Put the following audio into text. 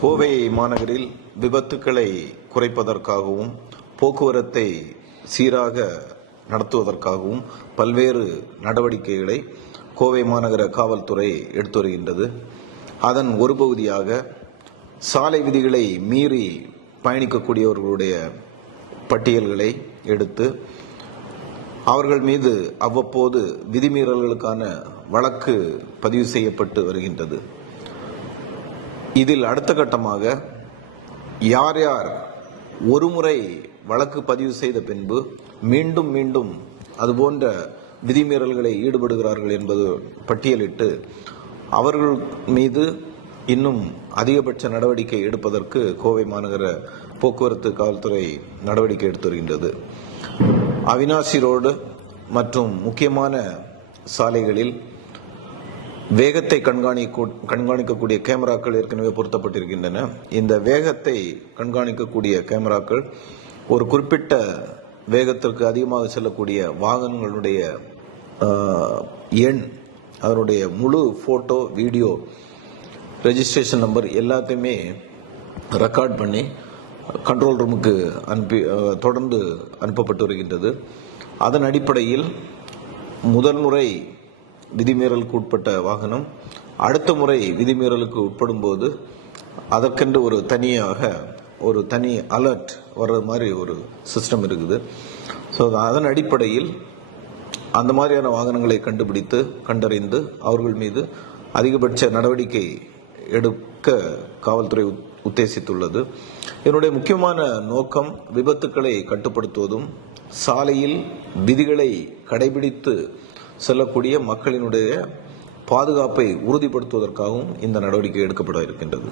கோவை மாநகரில் விபத்துக்களை குறைப்பதற்காகவும் போக்குவரத்தை சீராக நடத்துவதற்காகவும் பல்வேறு நடவடிக்கைகளை கோவை மாநகர காவல்துறை எடுத்து வருகின்றது. அதன் ஒரு பகுதியாக சாலை விதிகளை மீறி பயணிக்கக்கூடியவர்களுடைய பட்டியல்களை எடுத்து அவர்கள் மீது அவ்வப்போது விதிமீறல்களுக்கான வழக்கு பதிவு செய்யப்பட்டு வருகின்றது. இதில் அடுத்த கட்டமாக யார் யார் ஒருமுறை வழக்கு பதிவு செய்த பின்பு மீண்டும் மீண்டும் அதுபோன்ற விதிமீறல்களை ஈடுபடுகிறார்கள் என்பது பட்டியலிட்டு அவர்கள் மீது இன்னும் அதிகபட்ச நடவடிக்கை எடுப்பதற்கு கோவை மாநகர போக்குவரத்து காவல்துறை நடவடிக்கை எடுத்து வருகின்றது. அவினாசி ரோடு மற்றும் முக்கியமான சாலைகளில் வேகத்தை கண்காணிக்கக்கூடிய கேமராக்கள் ஏற்கனவே பொருத்தப்பட்டிருக்கின்றன. இந்த வேகத்தை கண்காணிக்கக்கூடிய கேமராக்கள் ஒரு குறிப்பிட்ட வேகத்திற்கு அதிகமாக செல்லக்கூடிய வாகனங்களுடைய எண், அதனுடைய முழு போட்டோ, வீடியோ, ரெஜிஸ்ட்ரேஷன் நம்பர் எல்லாத்தையுமே ரெக்கார்ட் பண்ணி கண்ட்ரோல் ரூமுக்கு தொடர்ந்து அனுப்பப்பட்டு வருகின்றது. அதன் அடிப்படையில் முதல் முறை விதிமீறலுக்கு உட்பட்ட வாகனம் அடுத்த முறை விதிமீறலுக்கு உட்படும் போது அதற்கென்று ஒரு தனி அலர்ட் வர்ற மாதிரி ஒரு சிஸ்டம் இருக்குது. ஸோ அதன் அடிப்படையில் அந்த மாதிரியான வாகனங்களை கண்டறிந்து அவர்கள் மீது அதிகபட்ச நடவடிக்கை எடுக்க காவல்துறை உத்தேசித்துள்ளது. இதனுடைய முக்கியமான நோக்கம் விபத்துக்களை கட்டுப்படுத்துவதும் சாலையில் விதிகளை கடைபிடித்து செல்லக்கூடிய மக்களினுடைய பாதுகாப்பை உறுதிப்படுத்துவதற்காகவும் இந்த நடவடிக்கை எடுக்கப்பட இருக்கின்றது.